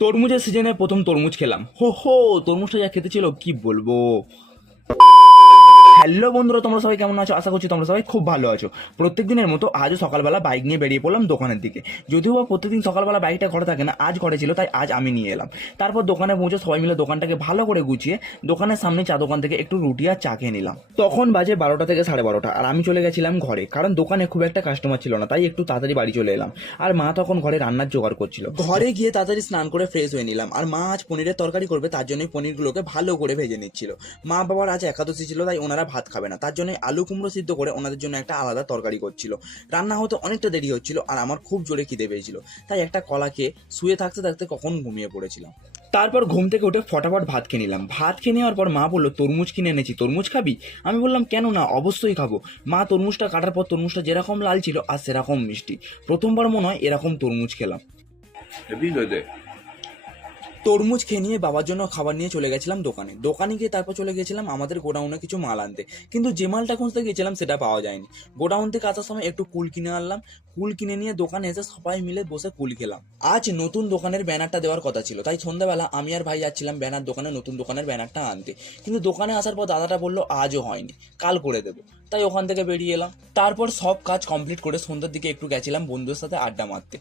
তরমুজের সিজনে প্রথম তরমুজ খেলাম। হো হো, তরমুজটা যা খেতে ছিল কি বলবো। হ্যালো বন্ধুরা, তোমরা সবাই কেমন আছো? আশা করছি তোমরা সবাই খুব ভালো আছো। প্রত্যেক দিনের মতো আজও সকালবেলা বাইক নিয়ে বেরিয়ে পড়লাম দোকানের দিকে। যদিও বা প্রত্যেকদিন সকালবেলা বাইকটা ঘরে থাকে না, আজ ঘরে ছিল তাই আজ আমি নিয়ে এলাম। তারপর দোকানে পৌঁছে সবাই মিলে দোকানটাকে ভালো করে গুছিয়ে দোকানের সামনে চা দোকান থেকে একটু রুটি আর চা খেয়ে নিলাম। তখন বাজে 12টা থেকে 12:30 আর আমি চলে গেছিলাম ঘরে, কারণ দোকানে খুব একটা কাস্টমার ছিল না, তাই একটু তাড়াতাড়ি বাড়ি চলে এলাম। আর মা তখন ঘরে রান্নার জোগাড় করছিল। ঘরে গিয়ে তাড়াতাড়ি স্নান করে ফ্রেশ হয়ে নিলাম। আর মা আজ পনিরের তরকারি করবে, তার জন্যই পনিরগুলোকে ভালো করে ভেজে নিচ্ছিল। মা বাবার আজ একাদশী ছিল, তাই ওনারা ভাত খাবে না, তার জন্য আলু কুমড়ো সিদ্ধ করে ওনাদের জন্য একটা আলাদা তরকারি করছিল। রান্না হতে অনেকটা দেরি হচ্ছিল আর আমার খুব জোরে খিদে পেয়েছিল, তাই একটা কলা খেয়ে শুয়ে থাকতে থাকতে কখন ঘুমিয়ে পড়েছিলাম। তারপর ঘুম থেকে উঠে ফটাফট ভাত খেয়ে নিলাম। ভাত খেয়ে নেওয়ার পর মা বললো, তরমুজ কিনে এনেছি, তরমুজ খাবি? আমি বললাম, কেন না, অবশ্যই খাবো। মা তরমুজটা কাটার পর তরমুজটা যেরকম লাল ছিল আর সেরকম মিষ্টি। প্রথমবার মনে হয় এরকম তরমুজ খেলাম। হেভি হয়েছে। তরমুজ খেয়ে নিয়ে বাবার জন্য খাবার নিয়ে চলে গেছিলাম দোকানে। দোকানে গিয়ে তারপর চলে গেছিলাম আমাদের গোডাউনে কিছু মাল আনতে, কিন্তু যে মালটা খুঁজতে গেছিলাম সেটা পাওয়া যায়নি। গোডাউন থেকে আসার সময় একটু কুল কিনে আনলাম। কুল কিনে নিয়ে দোকানে এসে সবাই মিলে বসে কুল খেলাম। আজ নতুন দোকানের ব্যানারটা দেওয়ার কথা ছিল, তাই সন্ধ্যাবেলা আমি আর ভাই যাচ্ছিলাম ব্যানার দোকানে নতুন দোকানের ব্যানারটা আনতে। কিন্তু দোকানে আসার পর দাদাটা বললো আজও হয়নি, কাল করে দেবো। তাই ওখান থেকে বেরিয়ে এলাম। তারপর সব কাজ কমপ্লিট করে সন্ধ্যার দিকে একটু গেছিলাম বন্ধুদের সাথে আড্ডা মারতে।